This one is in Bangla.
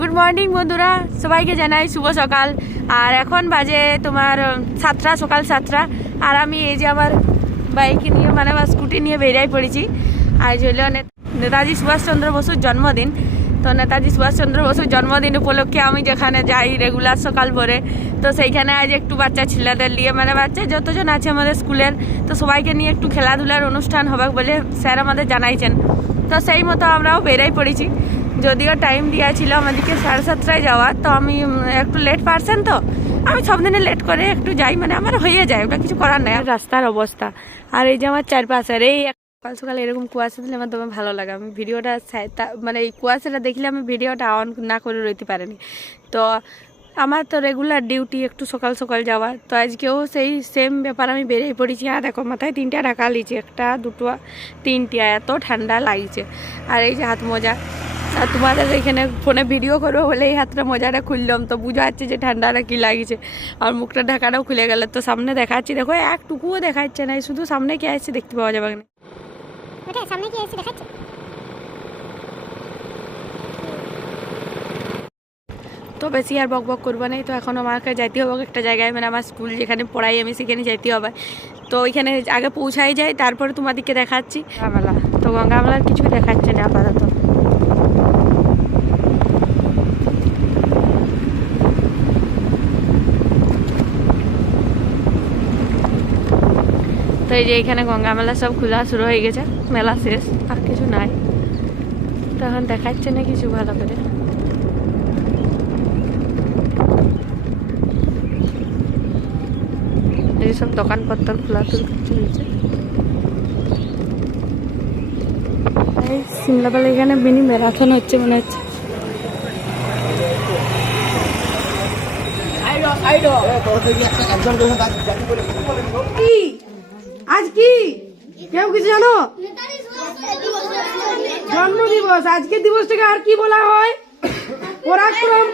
গুড মর্নিং বন্ধুরা, সবাইকে জানাই শুভ সকাল। আর এখন বাজে তোমার 7টা, সকাল 7টা। আর আমি এই যে আমার বাইক নিয়ে মানে বা স্কুটি নিয়ে বেরিয়ে পড়েছি। আজ হইল নেতাজি সুভাষচন্দ্র বসুর জন্মদিন। তো নেতাজি সুভাষচন্দ্র বসুর জন্মদিন উপলক্ষে আমি যেখানে যাই রেগুলার সকাল ভোরে, তো সেইখানে আজ একটু বাচ্চা ছেলেদের নিয়ে মানে বাচ্চা যতজন আছে আমাদের স্কুলের, তো সবাইকে নিয়ে একটু খেলাধুলার অনুষ্ঠান হবে বলে স্যার আমাদের জানাইছেন। তো সেই মতো আমরাও বেরিয়ে পড়েছি। যদিও টাইম দেওয়া ছিল আমাদেরকে 7:30টায় যাওয়ার, তো আমি একটু লেট পারছেন, তো আমি সব দিনে লেট করে একটু যাই, মানে আমার হয়ে যায়, ওটা কিছু করার নেই। রাস্তার অবস্থা আর এই যে আমার চারপাশের এই সকাল সকাল এরকম কুয়াশা দিলে আমার তোমার ভালো লাগে। আমি ভিডিওটা মানে এই কুয়াশাটা দেখলে আমি ভিডিওটা অন না করে রইতে পারিনি। তো আমার তো রেগুলার ডিউটি একটু সকাল সকাল যাওয়ার, তো আজকেও সেই সেম ব্যাপার আমি বেরিয়ে পড়েছি। আর দেখো মাথায় 3টা ঢাকা লিছি, 1, 2, 3, এত ঠান্ডা লাগছে। আর এই যে হাত মোজা, আর তোমাদের এখানে ফোনে ভিডিও করবো বলে এই হাতটা মোজাটা খুললাম, তো বুঝা যাচ্ছে যে ঠান্ডাটা কী লাগিয়েছে। আর মুখটা ঢাকাটাও খুলে গেল, তো সামনে দেখাচ্ছি, দেখো একটুকুও দেখাচ্ছে না, শুধু সামনে কে আসছে দেখতে পাওয়া যাবে না। সামনে কি আসছে দেখাচ্ছে। তো বেশি আর বক বক করবো না, তো এখন আমাকে যাইতে হবে একটা জায়গায়, মানে আমার স্কুল যেখানে পড়াই আমি সেখানে যাইতে হবে। তো ওইখানে আগে পৌঁছাই যায়, তারপরে তোমাদেরকে দেখাচ্ছি গঙ্গামেলা। তো গঙ্গামেলার কিছু দেখাচ্ছে না আপাতত। তো এই যে এখানে গঙ্গা মেলা সব খোলা শুরু হয়ে গেছে, মেলা শেষ, আর কিছু নাই। তো এখন দেখাচ্ছে না কিছু ভালো করে। এই সব দোকানপত্র খোলা চলছে। এই সিমলাপাল এখানে মিনি ম্যারাথন হচ্ছে মনে হচ্ছে। আজ কি কেউ কিছু জানো? জন্ম দিবস। আজকের দিবসটাকে আর কি বলা হয়? পরাক্রম।